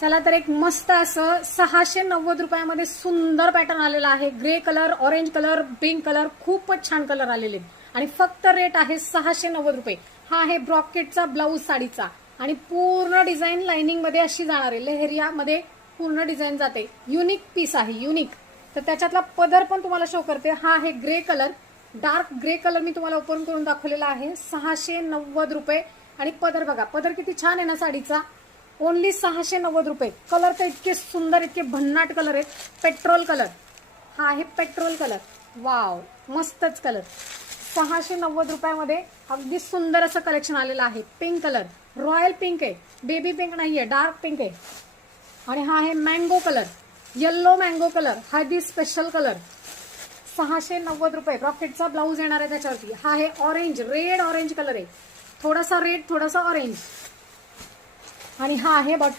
चला तर एक मस्त असं 690 रुपयामध्ये सुंदर पॅटर्न आलेला आहे. Grey colour, orange colour, pink colour, खूपच छान कलर आलेले आणि फक्त रेट आहे 690 रुपये. हा आहे ब्रॉकेटचा ब्लाऊज साडीचा आणि पूर्ण डिझाईन लाइनिंग मध्ये अशी जाणार आहे. लेहरियामध्ये पूर्ण डिझाईन जाते. युनिक पीस आहे, युनिक. तर त्याच्यातला पदर पण तुम्हाला शो करते. हा आहे grey colour, dark grey colour मी तुम्हाला ओपन करून दाखवलेला आहे. 690 रुपये आणि पदर बघा, पदर किती छान आहे ना साडीचा. ओनली 690 रुपये. कलर तर इतके सुंदर, इतके भन्नाट कलर आहेत. पेट्रोल कलर, हा आहे पेट्रोल कलर. वाव, मस्तच कलर. 690 रुपयामध्ये अगदी सुंदर असं कलेक्शन आलेलं आहे. पिंक कलर, रॉयल पिंक आहे, बेबी पिंक नाहीये, डार्क पिंक आहे. आणि हा आहे mango colour, yellow mango colour, हळदी स्पेशल कलर. 690 रुपये. रॉकेटचा ब्लाऊज येणार आहे त्याच्यावरती. हा आहे ऑरेंज, रेड ऑरेंज कलर आहे. थोडासा रेड, थोडासा ऑरेंज. आणि हा आहे